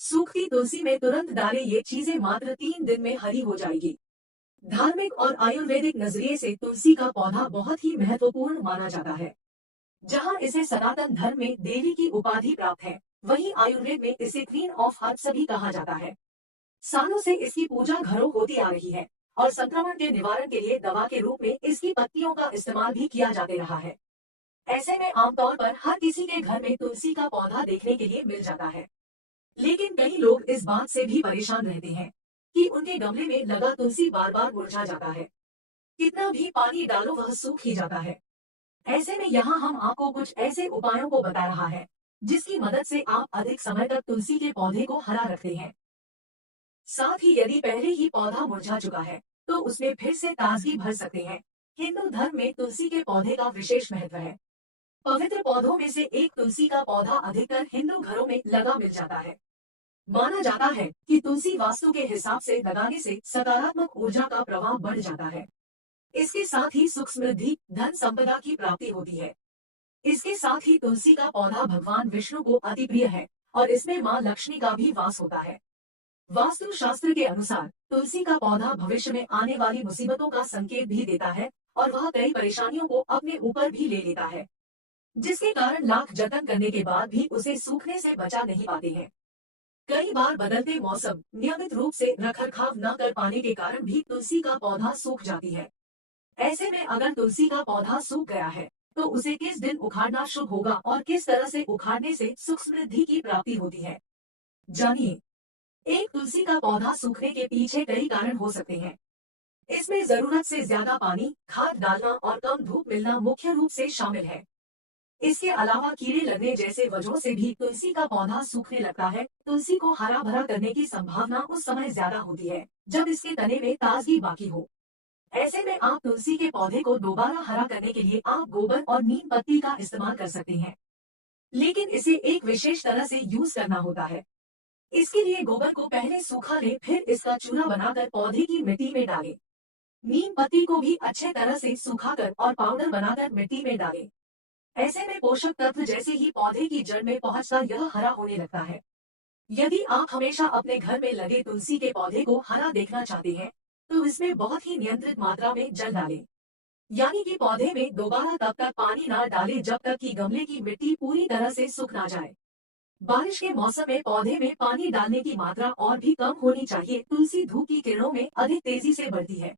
सूखती तुलसी में तुरंत डालें, ये चीजें मात्र 3 दिन में हरी हो जाएगी। धार्मिक और आयुर्वेदिक नजरिए से तुलसी का पौधा बहुत ही महत्वपूर्ण माना जाता है। जहाँ इसे सनातन धर्म में देवी की उपाधि प्राप्त है, वहीं आयुर्वेद में इसे क्वीन ऑफ हर्ब्स भी कहा जाता है। सालों से इसकी पूजा घरों होती आ रही है और संक्रमण के निवारण के लिए दवा के रूप में इसकी पत्तियों का इस्तेमाल भी किया जाते रहा है। ऐसे में आमतौर पर हर किसी के घर में तुलसी का पौधा देखने के लिए मिल जाता है। लेकिन कई लोग इस बात से भी परेशान रहते हैं कि उनके गमले में लगा तुलसी बार बार मुरझा जाता है। कितना भी पानी डालो वह सूख ही जाता है। ऐसे में यहाँ हम आपको कुछ ऐसे उपायों को बता रहा है जिसकी मदद से आप अधिक समय तक तुलसी के पौधे को हरा रखते हैं। साथ ही यदि पहले ही पौधा मुरझा चुका है तो उसमें फिर से ताजगी भर सकते हैं। हिंदू धर्म में तुलसी के पौधे का विशेष महत्व है। पवित्र पौधों में से एक तुलसी का पौधा अधिकतर हिंदू घरों में लगा मिल जाता है। माना जाता है कि तुलसी वास्तु के हिसाब से लगाने से सकारात्मक ऊर्जा का प्रवाह बढ़ जाता है। इसके साथ ही सुख समृद्धि धन संपदा की प्राप्ति होती है। इसके साथ ही तुलसी का पौधा भगवान विष्णु को अति प्रिय है और इसमें मां लक्ष्मी का भी वास होता है। वास्तु शास्त्र के अनुसार तुलसी का पौधा भविष्य में आने वाली मुसीबतों का संकेत भी देता है और वह कई परेशानियों को अपने ऊपर भी ले लेता है, जिसके कारण लाख जतन करने के बाद भी उसे सूखने से बचा नहीं पाते हैं। कई बार बदलते मौसम, नियमित रूप से रखरखाव न कर पाने के कारण भी तुलसी का पौधा सूख जाती है। ऐसे में अगर तुलसी का पौधा सूख गया है तो उसे किस दिन उखाड़ना शुभ होगा और किस तरह से उखाड़ने से सुख समृद्धि की प्राप्ति होती है, जानिए। एक तुलसी का पौधा सूखने के पीछे कई कारण हो सकते हैं। इसमें जरूरत से ज्यादा पानी, खाद डालना और कम धूप मिलना मुख्य रूप से शामिल है। इसके अलावा कीड़े लगने जैसे वजहों से भी तुलसी का पौधा सूखने लगता है। तुलसी को हरा भरा करने की संभावना उस समय ज्यादा होती है जब इसके तने में ताजगी बाकी हो। ऐसे में आप तुलसी के पौधे को दोबारा हरा करने के लिए आप गोबर और नीम पत्ती का इस्तेमाल कर सकते हैं, लेकिन इसे एक विशेष तरह से यूज करना होता है। इसके लिए गोबर को पहले सूखा लें, फिर इसका चूरा बनाकर पौधे की मिट्टी में डालें। नीम पत्ती को भी अच्छे तरह से सुखाकर और पाउडर बनाकर मिट्टी में डालें। ऐसे में पोषक तत्व जैसे ही पौधे की जड़ में पहुंचता यह हरा होने लगता है। यदि आप हमेशा अपने घर में लगे तुलसी के पौधे को हरा देखना चाहते हैं तो इसमें बहुत ही नियंत्रित मात्रा में जल डालें। यानी कि पौधे में दोबारा तब तक पानी ना डालें जब तक कि गमले की मिट्टी पूरी तरह से सूख ना जाए। बारिश के मौसम में पौधे में पानी डालने की मात्रा और भी कम होनी चाहिए। तुलसी धूप की किरणों में अधिक तेजी से बढ़ती है।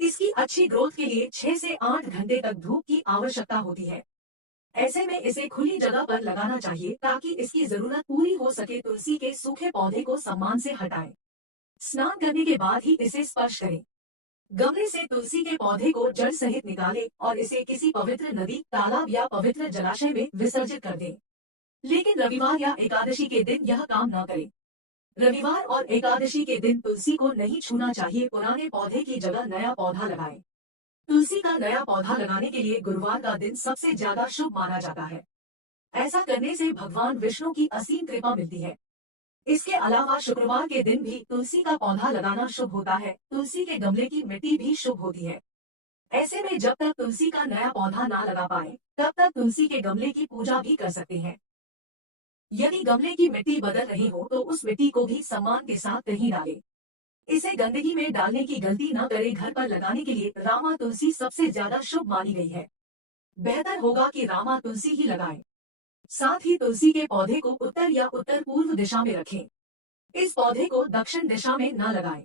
इसकी अच्छी ग्रोथ के लिए 6 से 8 घंटे तक धूप की आवश्यकता होती है। ऐसे में इसे खुली जगह पर लगाना चाहिए ताकि इसकी जरूरत पूरी हो सके। तुलसी के सूखे पौधे को सम्मान से हटाएं। स्नान करने के बाद ही इसे स्पर्श करें। गमले से तुलसी के पौधे को जड़ सहित निकालें और इसे किसी पवित्र नदी, तालाब या पवित्र जलाशय में विसर्जित कर दें। लेकिन रविवार या एकादशी के दिन यह काम न करें। रविवार और एकादशी के दिन तुलसी को नहीं छूना चाहिए। पुराने पौधे की जगह नया पौधा लगाएं। तुलसी का नया पौधा लगाने के लिए गुरुवार का दिन सबसे ज्यादा शुभ माना जाता है। ऐसा करने से भगवान विष्णु की असीम कृपा मिलती है। इसके अलावा शुक्रवार के दिन भी तुलसी का पौधा लगाना शुभ होता है। तुलसी के गमले की मिट्टी भी शुभ होती है। ऐसे में जब तक तुलसी का नया पौधा ना लगा पाए तब तक तुलसी के गमले की पूजा भी कर सकते हैं। यदि गमले की मिट्टी बदल रही हो तो उस मिट्टी को भी सम्मान के साथ कहीं डालें। इसे गंदगी में डालने की गलती न करें। घर पर लगाने के लिए रामा तुलसी सबसे ज्यादा शुभ मानी गई है। बेहतर होगा कि रामा तुलसी ही लगाएं। साथ ही तुलसी के पौधे को उत्तर या उत्तर पूर्व दिशा में रखें। इस पौधे को दक्षिण दिशा में न लगाएं।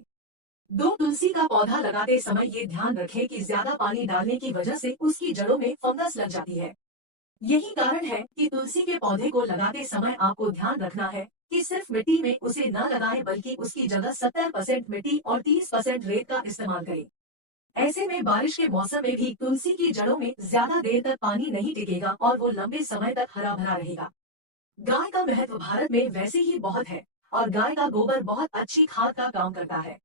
दो तुलसी का पौधा लगाते समय ये ध्यान रखें कि ज्यादा पानी डालने की वजह से उसकी जड़ों में फंगस लग जाती है। यही कारण है कि तुलसी के पौधे को लगाते समय आपको ध्यान रखना है कि सिर्फ मिट्टी में उसे न लगाएं बल्कि उसकी जगह 70% मिट्टी और 30% रेत का इस्तेमाल करें। ऐसे में बारिश के मौसम में भी तुलसी की जड़ों में ज्यादा देर तक पानी नहीं टिकेगा और वो लंबे समय तक हरा भरा रहेगा। गाय का महत्व भारत में वैसे ही बहुत है और गाय का गोबर बहुत अच्छी खाद का काम करता है,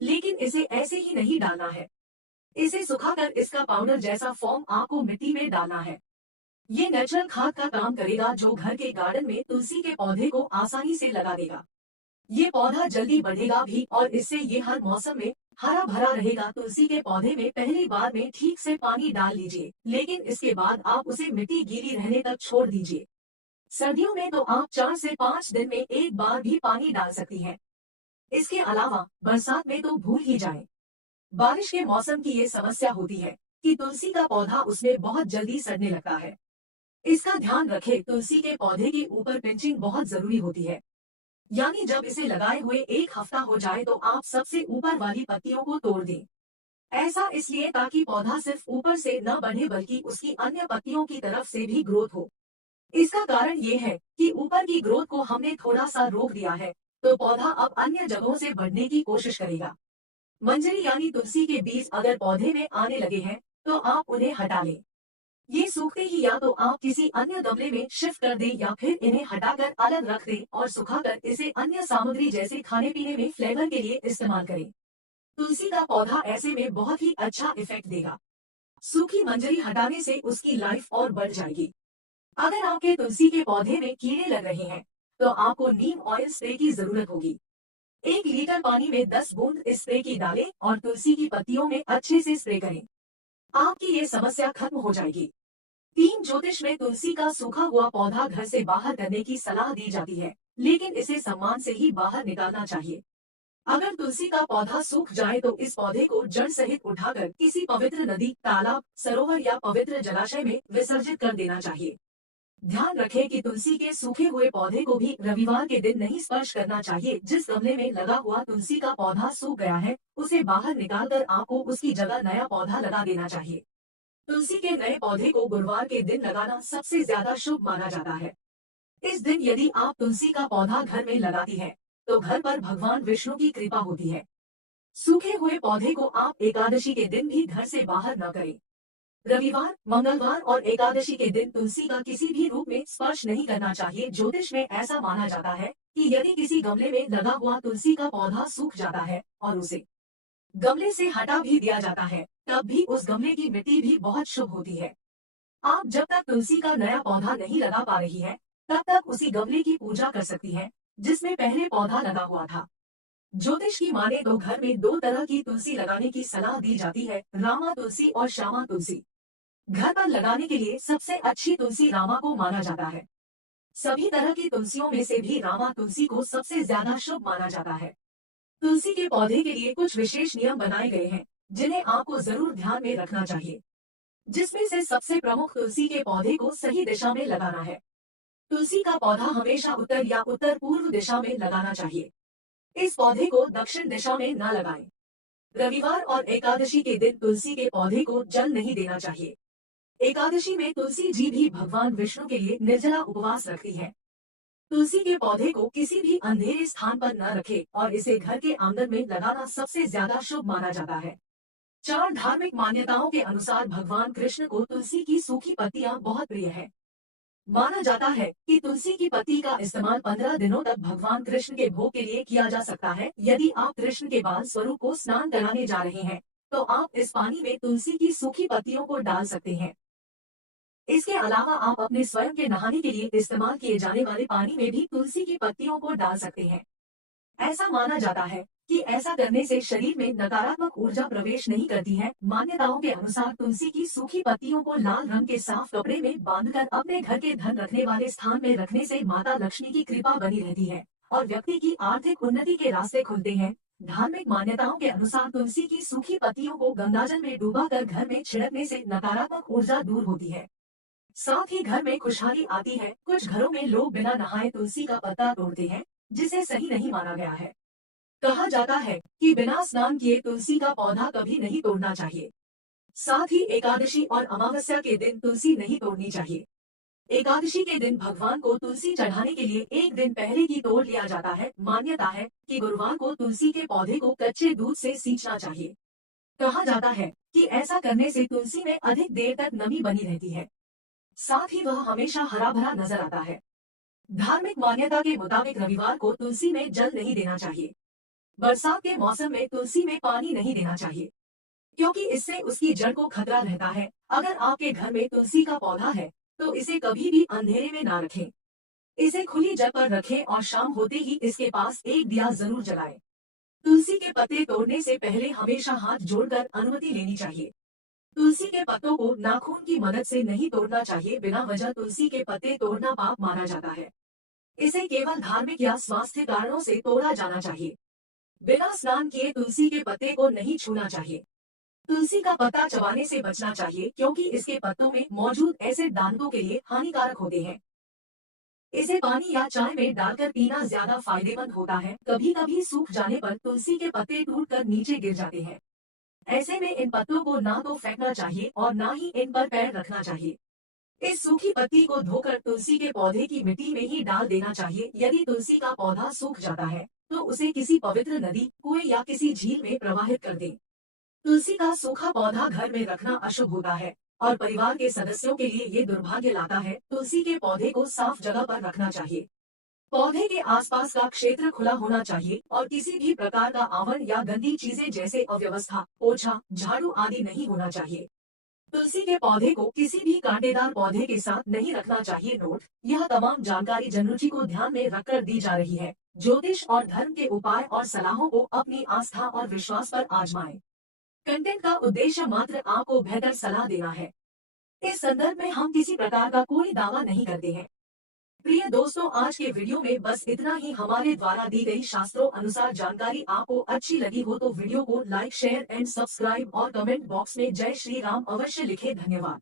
लेकिन इसे ऐसे ही नहीं डालना है। इसे सुखाकर इसका पाउडर जैसा फॉर्म आपको मिट्टी में डालना है। ये नेचुरल खाद का काम करेगा जो घर के गार्डन में तुलसी के पौधे को आसानी से लगा देगा। ये पौधा जल्दी बढ़ेगा भी और इससे ये हर मौसम में हरा भरा रहेगा। तुलसी के पौधे में पहली बार में ठीक से पानी डाल लीजिए, लेकिन इसके बाद आप उसे मिट्टी गीली रहने तक छोड़ दीजिए। सर्दियों में तो आप 4 से 5 दिन में एक बार भी पानी डाल सकती हैं। इसके अलावा बरसात में तो भूल ही जाएं। बारिश के मौसम की ये समस्या होती है कि तुलसी का पौधा उसमें बहुत जल्दी सड़ने लगता है। इसका ध्यान रखें, तुलसी के पौधे के ऊपर पिंचिंग बहुत जरूरी होती है। यानी जब इसे लगाए हुए 1 हफ्ता हो जाए तो आप सबसे ऊपर वाली पत्तियों को तोड़ दें। ऐसा इसलिए ताकि पौधा सिर्फ ऊपर से न बढ़े बल्कि उसकी अन्य पत्तियों की तरफ से भी ग्रोथ हो। इसका कारण ये है कि ऊपर की ग्रोथ को हमने थोड़ा सा रोक दिया है, तो पौधा अब अन्य जगहों से बढ़ने की कोशिश करेगा। मंजरी यानी तुलसी के बीज अगर पौधे में आने लगे हैं, तो आप उन्हें हटा लें। ये सूखते ही या तो आप किसी अन्य गमले में शिफ्ट कर दें या फिर इन्हें हटाकर अलग रख दें और सुखाकर इसे अन्य सामग्री जैसे खाने पीने में फ्लेवर के लिए इस्तेमाल करें। तुलसी का पौधा ऐसे में बहुत ही अच्छा इफेक्ट देगा। सूखी मंजरी हटाने से उसकी लाइफ और बढ़ जाएगी। अगर आपके तुलसी के पौधे में कीड़े लग रहे हैं, तो आपको नीम ऑयल स्प्रे की जरूरत होगी। 1 लीटर पानी में 10 बूंद इस स्प्रे की डालें और तुलसी की पत्तियों में अच्छे से स्प्रे करें। आपकी ये समस्या खत्म हो जाएगी। 3 ज्योतिष में तुलसी का सूखा हुआ पौधा घर से बाहर करने की सलाह दी जाती है, लेकिन इसे सम्मान से ही बाहर निकालना चाहिए। अगर तुलसी का पौधा सूख जाए तो इस पौधे को जड़ सहित उठाकर किसी पवित्र नदी, तालाब, सरोवर या पवित्र जलाशय में विसर्जित कर देना चाहिए। ध्यान रखें कि तुलसी के सूखे हुए पौधे को भी रविवार के दिन नहीं स्पर्श करना चाहिए। जिस गमले में लगा हुआ तुलसी का पौधा सूख गया है, उसे बाहर निकालकर आपको उसकी जगह नया पौधा लगा देना चाहिए। तुलसी के नए पौधे को गुरुवार के दिन लगाना सबसे ज्यादा शुभ माना जाता है। इस दिन यदि आप तुलसी का पौधा घर में लगाती है, तो घर पर भगवान विष्णु की कृपा होती है। सूखे हुए पौधे को आप एकादशी के दिन भी घर से बाहर न करें। रविवार, मंगलवार और एकादशी के दिन तुलसी का किसी भी रूप में स्पर्श नहीं करना चाहिए। ज्योतिष में ऐसा माना जाता है कि यदि किसी गमले में लगा हुआ तुलसी का पौधा सूख जाता है और उसे गमले से हटा भी दिया जाता है, तब भी उस गमले की मिट्टी भी बहुत शुभ होती है। आप जब तक तुलसी का नया पौधा नहीं लगा पा रही है, तब तक उसी गमले की पूजा कर सकती है जिसमें पहले पौधा लगा हुआ था। ज्योतिष की माने तो घर में 2 तरह की तुलसी लगाने की सलाह दी जाती है, रामा तुलसी और श्यामा तुलसी। घर पर लगाने के लिए सबसे अच्छी तुलसी रामा को माना जाता है। सभी तरह की तुलसियों में से भी रामा तुलसी को सबसे ज्यादा शुभ माना जाता है। तुलसी के पौधे के लिए कुछ विशेष नियम बनाए गए हैं, जिन्हें आपको जरूर ध्यान में रखना चाहिए। जिसमें से सबसे प्रमुख तुलसी के पौधे को सही दिशा में लगाना है। तुलसी का पौधा हमेशा उत्तर या उत्तर पूर्व दिशा में लगाना चाहिए। इस पौधे को दक्षिण दिशा में न लगाएं। रविवार और एकादशी के दिन तुलसी के पौधे को जल नहीं देना चाहिए। एकादशी में तुलसी जी भी भगवान विष्णु के लिए निर्जला उपवास रखती है। तुलसी के पौधे को किसी भी अंधेरे स्थान पर न रखें और इसे घर के आंगन में लगाना सबसे ज्यादा शुभ माना जाता है। 4 धार्मिक मान्यताओं के अनुसार भगवान कृष्ण को तुलसी की सूखी पत्तियां बहुत प्रिय है। माना जाता है कि तुलसी की पत्ती का इस्तेमाल 15 दिनों तक भगवान कृष्ण के भोग के लिए किया जा सकता है। यदि आप कृष्ण के बाल स्वरूप को स्नान कराने जा रहे हैं, तो आप इस पानी में तुलसी की सूखी पत्तियों को डाल सकते हैं। इसके अलावा आप अपने स्वयं के नहाने के लिए इस्तेमाल किए जाने वाले पानी में भी तुलसी की पत्तियों को डाल सकते हैं। ऐसा माना जाता है कि ऐसा करने से शरीर में नकारात्मक ऊर्जा प्रवेश नहीं करती है। मान्यताओं के अनुसार तुलसी की सूखी पत्तियों को लाल रंग के साफ कपड़े में बांधकर अपने घर के धन रखने वाले स्थान में रखने से माता लक्ष्मी की कृपा बनी रहती है और व्यक्ति की आर्थिक उन्नति के रास्ते खुलते हैं। धार्मिक मान्यताओं के अनुसार तुलसी की सूखी पत्तियों को गंगाजल में डूबाकर घर में छिड़कने से नकारात्मक ऊर्जा दूर होती है। साथ ही घर में खुशहाली आती है। कुछ घरों में लोग बिना नहाए तुलसी का पत्ता तोड़ते हैं, जिसे सही नहीं माना गया है। कहा जाता है कि बिना स्नान किए तुलसी का पौधा कभी नहीं तोड़ना चाहिए। साथ ही एकादशी और अमावस्या के दिन तुलसी नहीं तोड़नी चाहिए। एकादशी के दिन भगवान को तुलसी चढ़ाने के लिए 1 दिन पहले ही तोड़ लिया जाता है। मान्यता है कि गुरुवार को तुलसी के पौधे को कच्चे दूध से सींचना चाहिए। कहा जाता है कि ऐसा करने से तुलसी में अधिक देर तक नमी बनी रहती है। साथ ही वह हमेशा हरा भरा नजर आता है। धार्मिक मान्यता के मुताबिक रविवार को तुलसी में जल नहीं देना चाहिए। बरसात के मौसम में तुलसी में पानी नहीं देना चाहिए, क्योंकि इससे उसकी जड़ को खतरा रहता है। अगर आपके घर में तुलसी का पौधा है, तो इसे कभी भी अंधेरे में ना रखें। इसे खुली जगह पर रखें और शाम होते ही इसके पास एक दिया जरूर जलाएं। तुलसी के पत्ते तोड़ने से पहले हमेशा हाथ जोड़कर अनुमति लेनी चाहिए। तुलसी के पत्तों को नाखून की मदद से नहीं तोड़ना चाहिए। बिना वजह तुलसी के पत्ते तोड़ना पाप माना जाता है। इसे केवल धार्मिक या स्वास्थ्य कारणों से तोड़ा जाना चाहिए। बिना स्नान किए तुलसी के पत्ते को नहीं छूना चाहिए। तुलसी का पत्ता चबाने से बचना चाहिए क्योंकि इसके पत्तों में मौजूद एसिड दांतों के लिए हानिकारक होते हैं। इसे पानी या चाय में डालकर पीना ज्यादा फायदेमंद होता है। कभी कभी सूख जाने पर तुलसी के पत्ते टूटकर नीचे गिर जाते हैं। ऐसे में इन पत्तों को ना तो फेंकना चाहिए और ना ही इन पर पैर रखना चाहिए। इस सूखी पत्ती को धोकर तुलसी के पौधे की मिट्टी में ही डाल देना चाहिए। यदि तुलसी का पौधा सूख जाता है तो उसे किसी पवित्र नदी, कुएं या किसी झील में प्रवाहित कर दें। तुलसी का सूखा पौधा घर में रखना अशुभ होता है और परिवार के सदस्यों के लिए ये दुर्भाग्य लाता है। तुलसी के पौधे को साफ जगह पर रखना चाहिए। पौधे के आसपास का क्षेत्र खुला होना चाहिए और किसी भी प्रकार का आवरण या गंदी चीजें जैसे अव्यवस्था, पोछा, झाड़ू आदि नहीं होना चाहिए। तुलसी के पौधे को किसी भी कांटेदार पौधे के साथ नहीं रखना चाहिए। नोट: यह तमाम जानकारी जनरुचि को ध्यान में रखकर दी जा रही है। ज्योतिष और धर्म के उपाय और सलाहों को अपनी आस्था और विश्वास पर आजमाएं। कंटेंट का उद्देश्य मात्र आपको बेहतर सलाह देना है। इस संदर्भ में हम किसी प्रकार का कोई दावा नहीं करते हैं। प्रिय दोस्तों, आज के वीडियो में बस इतना ही। हमारे द्वारा दी गई शास्त्रों अनुसार जानकारी आपको अच्छी लगी हो तो वीडियो को लाइक, शेयर एंड सब्सक्राइब और कमेंट बॉक्स में जय श्री राम अवश्य लिखें। धन्यवाद।